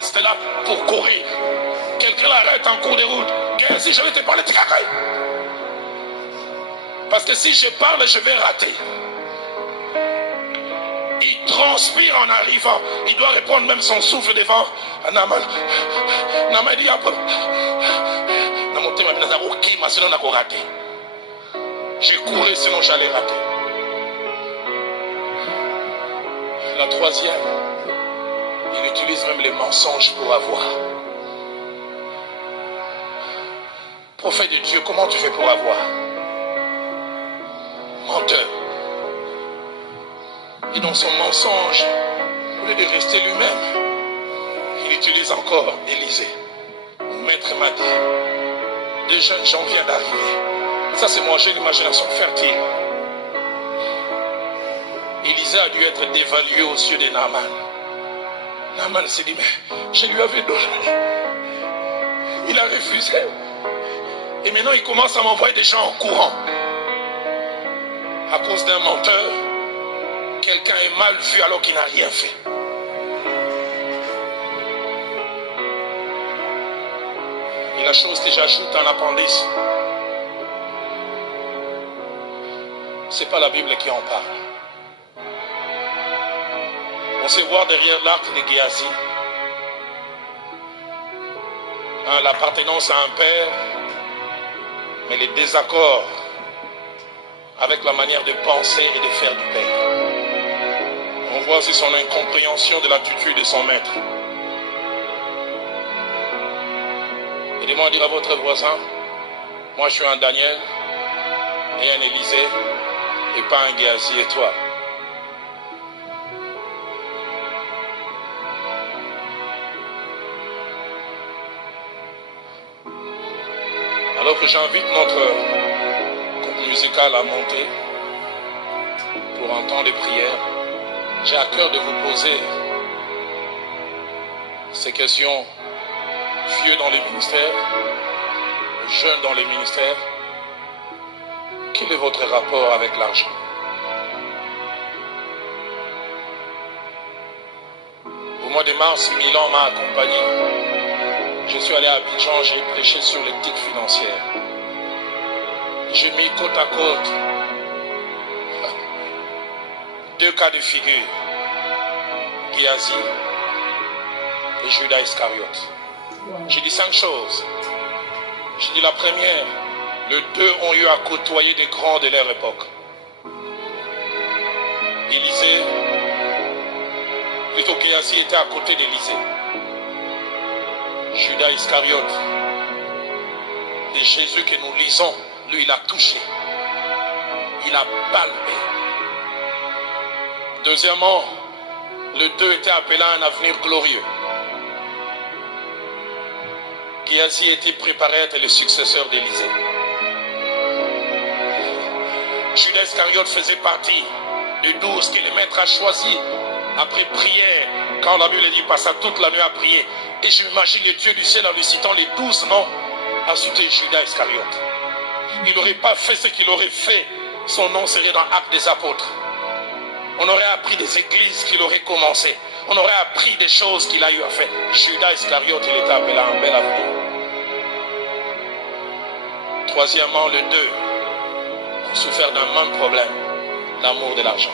C'était là pour courir. Quelqu'un l'arrête en cours de route. Si je vais te parler, tu cacailles. Parce que si je parle, je vais rater. Il transpire en arrivant. Il doit répondre même son souffle devant Naaman. Naaman dit j'ai couru sinon j'allais rater. La troisième, il utilise même les mensonges pour avoir. Prophète de Dieu, comment tu fais pour avoir? Menteur. Et dans son mensonge, au lieu de rester lui-même, il utilise encore Élisée. Mon maître m'a dit, des jeunes gens viennent d'arriver. Ça c'est moi, j'ai l'imagination fertile. Élisée a dû être dévalué aux yeux de Naaman. Naaman s'est dit, mais je lui avais donné. Il a refusé. Et maintenant il commence à m'envoyer des gens en courant. À cause d'un menteur, quelqu'un est mal vu alors qu'il n'a rien fait. Et la chose que j'ajoute en appendice, c'est pas la Bible qui en parle. On sait voir derrière l'arc de Géasi l'appartenance à un père, mais les désaccords avec la manière de penser et de faire du père. On voit aussi son incompréhension de l'attitude de son maître. Aidez-moi à dire à votre voisin, moi je suis un Daniel et un Élisée et pas un Géasi et toi. Alors que j'invite notre groupe musical à monter pour un temps de prière, j'ai à cœur de vous poser ces questions. Vieux dans les ministères, jeunes dans les ministères, quel est votre rapport avec l'argent? Au mois de mars, Milan m'a accompagné. Je suis allé à Abidjan, j'ai prêché sur l'éthique financière. J'ai mis côte à côte deux cas de figure, Géasi et Judas Iscariote. J'ai dit 5 choses. J'ai dit la première, les deux ont eu à côtoyer des grands de leur époque. Élisée, plutôt Géasi était à côté d'Élisée. Judas Iscariote, de Jésus que nous lisons, lui il a touché. Il a palpé. Deuxièmement, les deux étaient appelés à un avenir glorieux. Géasi était préparé à être le successeur d'Élisée. Judas Iscariote faisait partie des 12 que le maître a choisi après prière. Quand la Bible dit passa toute la nuit à prier. Et j'imagine le Dieu du ciel en lui citant les 12 noms. Ensuite Judas Iscariote. Il n'aurait pas fait ce qu'il aurait fait. Son nom serait dans Actes des Apôtres. On aurait appris des églises qu'il aurait commencé. On aurait appris des choses qu'il a eu à faire. Judas Iscariote, il était appelé à un bel avenir. Troisièmement, les deux ont souffert d'un même problème, l'amour de l'argent.